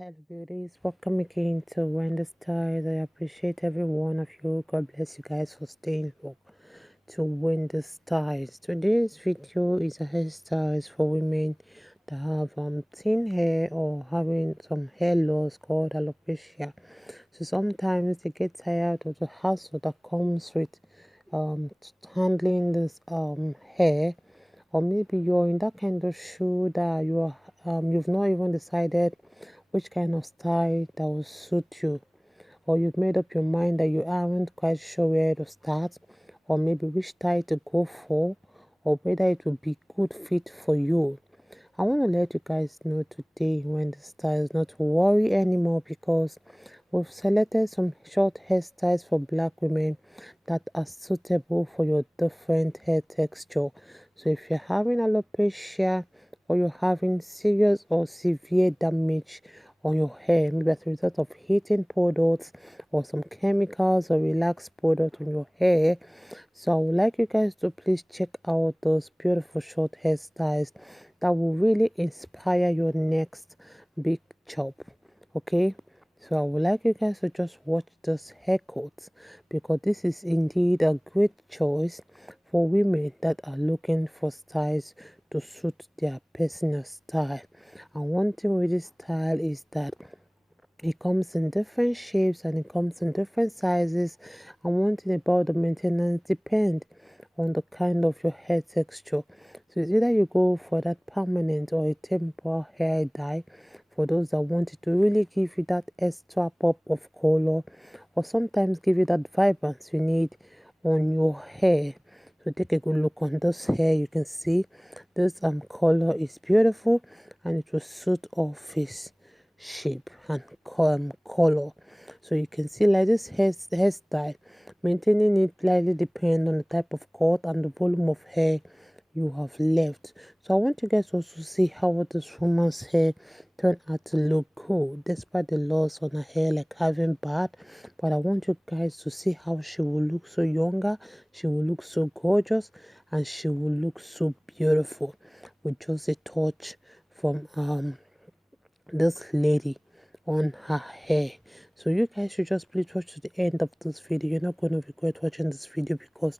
Hello beauties, welcome again to Wendy Styles. I appreciate every one of you. God bless you guys for staying for to Wendy Styles. Today's video is a hairstyles for women that have thin hair or having some hair loss called alopecia. So sometimes they get tired of the hassle that comes with handling this hair, or maybe you're in that kind of shoe that you've not even decided which kind of style that will suit you, or you've made up your mind that you aren't quite sure where to start, or maybe which style to go for, or whether it will be good fit for you. I want to let you guys know today when the styles not to worry anymore, because we've selected some short hairstyles for black women that are suitable for your different hair texture. So if you're having alopecia, or you're having serious or severe damage on your hair, maybe as a result of heating products or some chemicals or relax product on your hair, so I would like you guys to please check out those beautiful short hairstyles that will really inspire your next big chop. Okay, so I would like you guys to just watch this haircuts, because this is indeed a great choice for women that are looking for styles to suit their personal style. And one thing with this style is that it comes in different shapes and it comes in different sizes. And one thing about the maintenance depends on the kind of your hair texture. So it's either you go for that permanent or a temporary hair dye for those that want it to really give you that extra pop of color, or sometimes give you that vibrance you need on your hair. So take a good look on this hair. You can see this color is beautiful, and it will suit all face shape and color. So you can see like this hairstyle, maintaining it slightly depend on the type of cut and the volume of hair you have left. So I want you guys also to see how this woman's hair turned out to look good despite the loss on her hair, like having bad. But I want you guys to see how she will look so younger, she will look so gorgeous, and she will look so beautiful with just a touch from this lady on her hair. So you guys should just please watch to the end of this video. You're not going to regret watching this video, because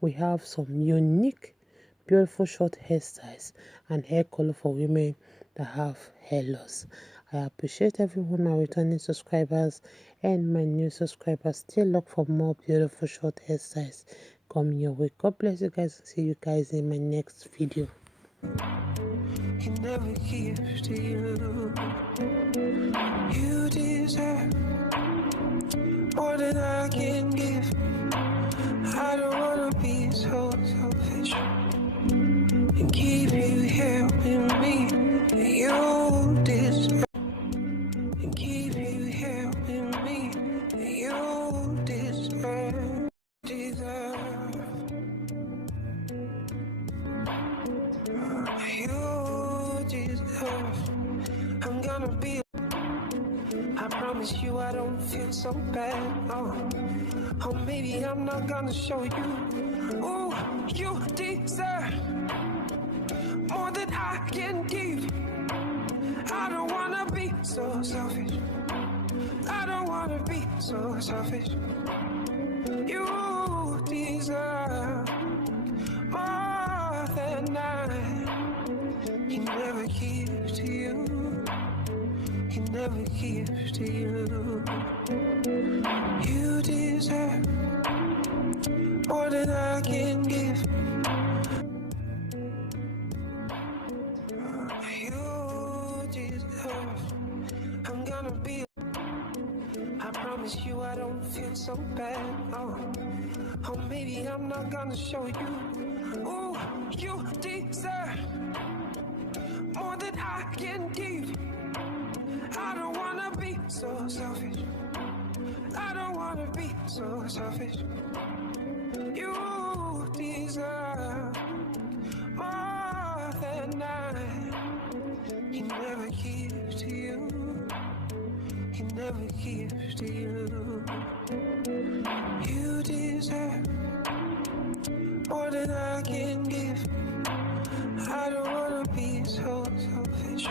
we have some unique beautiful short hairstyles and hair color for women that have hair loss. I appreciate everyone, my returning subscribers and my new subscribers. Still look for more beautiful short hairstyles coming your way. God bless you guys, and see you guys in my next video. He never gives to you. You deserve more than I can give. I don't wanna be so selfish and keep you here with me. You deserve and keep you here with me. You deserve, deserve. You deserve. I'm gonna be. I promise you I don't feel so bad. Oh, maybe I'm not gonna show you. Oh, you deserve more than I can give. I don't wanna be so selfish. I don't wanna be so selfish. You deserve more than I can never give to you. Can never give to you. You deserve more than I can give. You deserve. I'm gonna be. I promise you I don't feel so bad. Oh, maybe I'm not gonna show you. Oh, you deserve more than I can give. I don't wanna be so selfish. I don't wanna be so selfish. You deserve more than I can never give to you. Can never give to you. You deserve more than I can give. I don't wanna be so selfish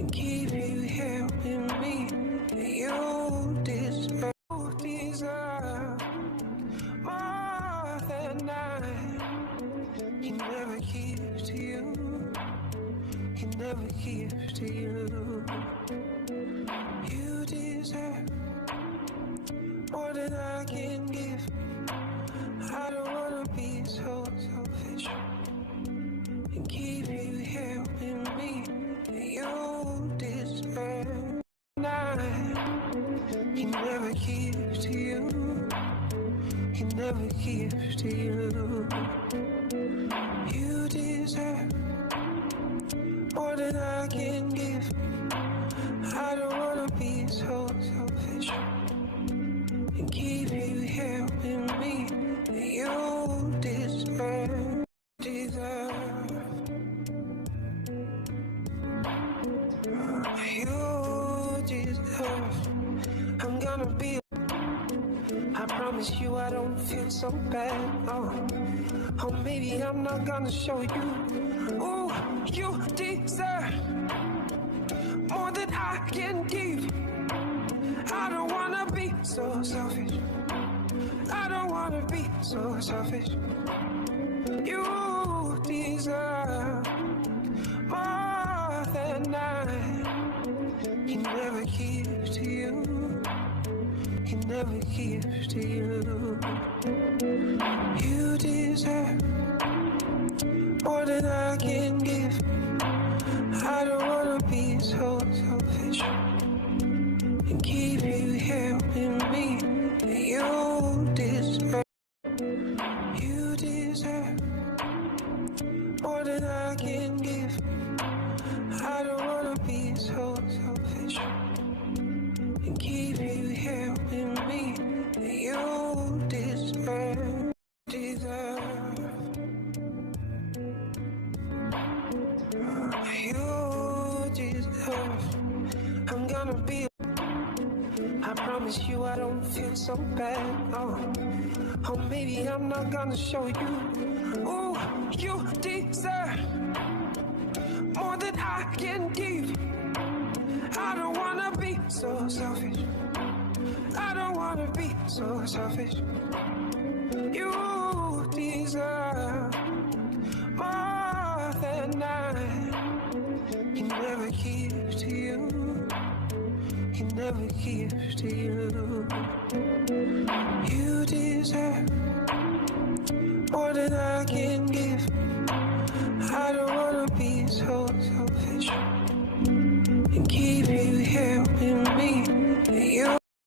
and keep you here. You deserve more than I can give. I don't wanna be so selfish and keep you here with me. You deserve. He never gives to you. He never gives to you. You deserve more than I can give. I don't wanna be so selfish and keep you here with me. You deserve, deserve. You deserve. I'm gonna be. I promise you I don't feel so bad. Oh, maybe I'm not gonna show you. Ooh, you deserve more than I can give. I don't wanna be so selfish. I don't wanna be so selfish. You deserve more than I. He never gives to you. He never gives to you. You deserve more than I can give. I don't wanna be so selfish and keep you here with me. You deserve. You deserve more than I can give. I don't wanna be so selfish and keep you here with me. You deserve, deserve. You deserve. I'm gonna be. I promise you I don't feel so bad. Oh, maybe I'm not gonna show you. Ooh, you deserve more than I can give. I don't wanna be so selfish. I don't wanna be so selfish. You deserve more than I. He never gives to you. He never gives to you. You deserve more than I can give. I don't wanna be so selfish and keep